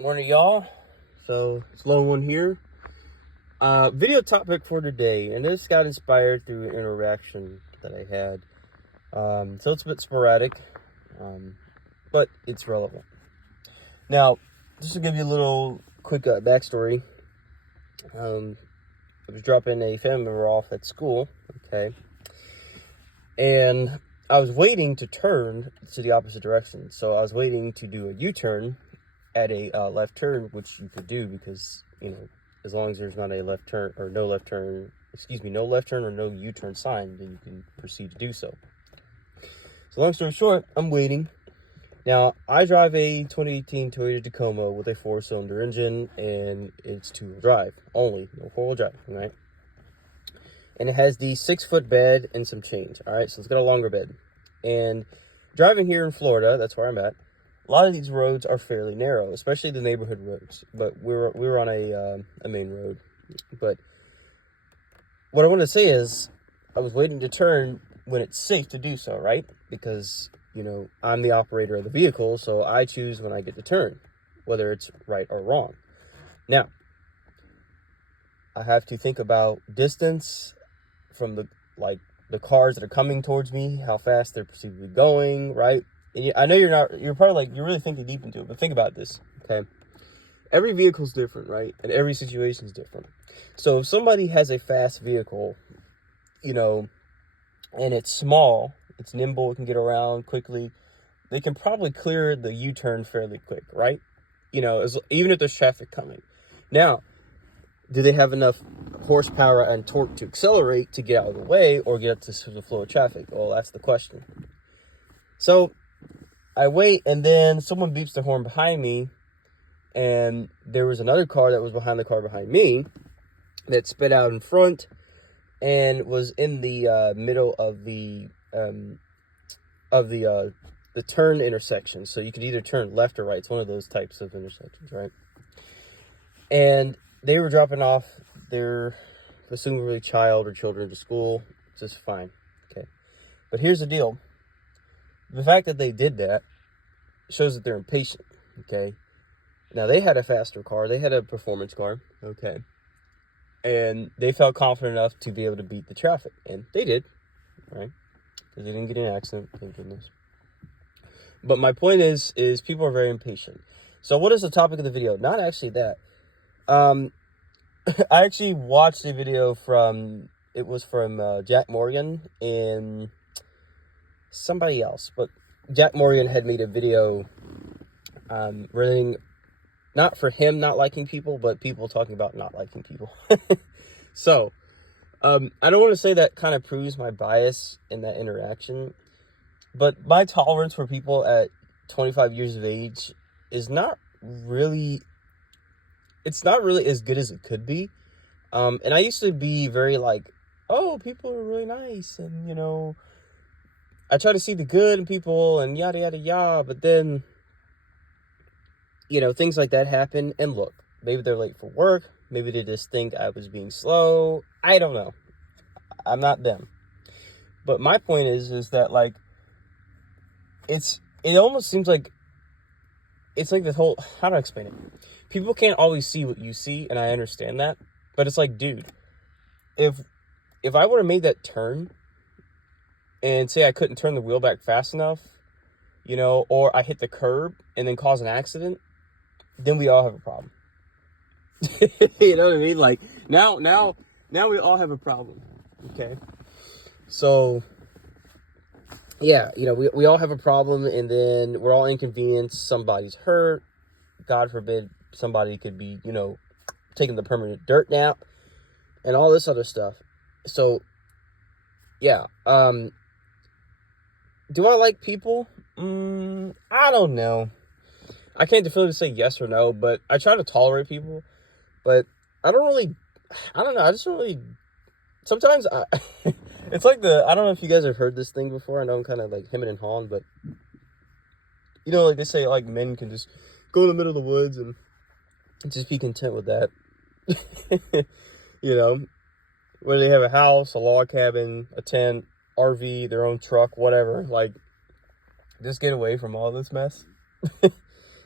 Morning, y'all. So it's Lone One here. Video topic for today, and this got inspired through an interaction that I had. So it's a bit sporadic, but it's relevant. Now, just to give you a little quick backstory, I was dropping a family member off at school, okay, and I was waiting to turn to the opposite direction. So I was waiting to do a U-turn at a left turn, which you could do because, as long as there's not a left turn or no left turn, no left turn or no U-turn sign, then you can proceed to do so. So long story short, I'm waiting. Now, I drive a 2018 Toyota Tacoma with a 4-cylinder engine, and it's 2-wheel drive only, no 4-wheel drive, right? And it has the 6-foot bed and some change, all right? So it's got a longer bed. And driving here in Florida, that's where I'm at, a lot of these roads are fairly narrow, especially the neighborhood roads. But we were on a main road. But what I want to say is, I was waiting to turn when it's safe to do so, right? Because, I'm the operator of the vehicle, so I choose when I get to turn, whether it's right or wrong. Now, I have to think about distance from the cars that are coming towards me, how fast they're perceived to be going, right? And I know you're probably you're really thinking deep into it, but think about this, okay? Every vehicle's different, right? And every situation's different. So if somebody has a fast vehicle, and it's small, it's nimble, it can get around quickly, they can probably clear the U-turn fairly quick, right? Even if there's traffic coming. Now, do they have enough horsepower and torque to accelerate to get out of the way or get up to the flow of traffic? Well, that's the question. So I wait, and then someone beeps the horn behind me, and there was another car that was behind the car behind me that sped out in front and was in the middle of the turn intersection. So you could either turn left or right. It's one of those types of intersections, right? And they were dropping off their presumably child or children to school, just fine, okay? But here's the deal. The fact that they did that shows that they're impatient, okay? Now, they had a faster car. They had a performance car, okay? And they felt confident enough to be able to beat the traffic. And they did, right? Because they didn't get in an accident, thank goodness. But my point is people are very impatient. So what is the topic of the video? Not actually that. I actually watched a video from Jack Morgan and somebody else. But Jack Morgan had made a video relating, not for him not liking people, but people talking about not liking people. So, I don't want to say that kind of proves my bias in that interaction, but my tolerance for people at 25 years of age is not really as good as it could be. And I used to be very oh, people are really nice, and, I try to see the good in people and yada, yada, yada, but then, things like that happen, and look, maybe they're late for work, maybe they just think I was being slow, I don't know, I'm not them. But my point is that, it almost seems like, it's like this whole, how do I explain it? People can't always see what you see, and I understand that, but it's like, dude, if I would have made that turn, and say I couldn't turn the wheel back fast enough, or I hit the curb and then cause an accident, then we all have a problem. You know what I mean? Now we all have a problem. Okay. So yeah, we all have a problem, and then we're all inconvenienced. Somebody's hurt. God forbid somebody could be, taking the permanent dirt nap and all this other stuff. So yeah, do I like people? I don't know. I can't definitively say yes or no, but I try to tolerate people. But I don't know. I just don't really, sometimes it's like I don't know if you guys have heard this thing before. I know I'm kind of like hemming and hawing, but like they say, men can just go in the middle of the woods and just be content with that. Whether they have a house, a log cabin, a tent, RV, their own truck, whatever, just get away from all this mess.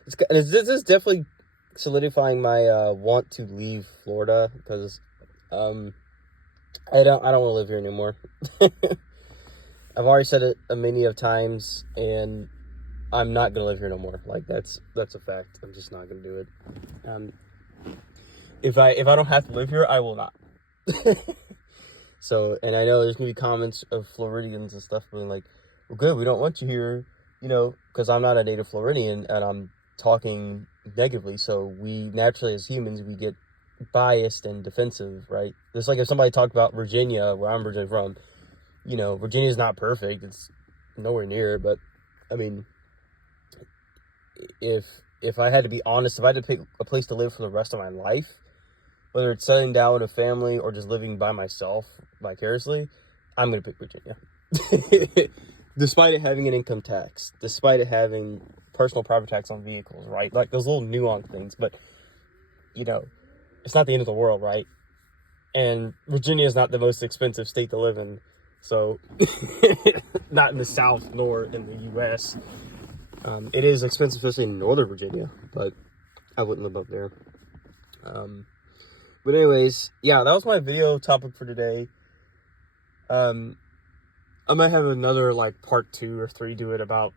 This is definitely solidifying my want to leave Florida, because I don't want to live here anymore. I've already said it a many of times, and I'm not gonna live here no more. Like, that's a fact. I'm just not gonna do it. If I don't have to live here, I will not. So, and I know there's gonna be comments of Floridians and stuff being like, "Well, good, we don't want you here," because I'm not a native Floridian and I'm talking negatively. So we naturally, as humans, we get biased and defensive, right? Just like if somebody talked about Virginia, where I'm originally from, Virginia's not perfect. It's nowhere near, but I mean, if I had to be honest, if I had to pick a place to live for the rest of my life, whether it's settling down with a family or just living by myself vicariously, I'm going to pick Virginia. Despite it having an income tax, despite it having personal property tax on vehicles, right? Like those little nuanced things, but, it's not the end of the world, right? And Virginia is not the most expensive state to live in. So, not in the South nor in the U.S. It is expensive, especially in Northern Virginia, but I wouldn't live up there. But anyways, yeah, that was my video topic for today. I might have another, part 2 or 3 to it about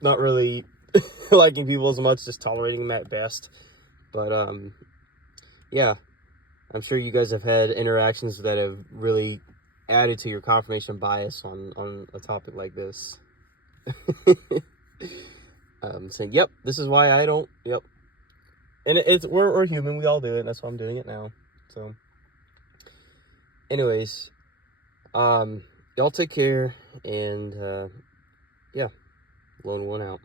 not really liking people as much, just tolerating them at best. But, yeah, I'm sure you guys have had interactions that have really added to your confirmation bias on a topic like this. Saying, yep, this is why I don't, yep. And we're human, we all do it, and that's why I'm doing it now. So, anyways, y'all take care, and, yeah, lone one out.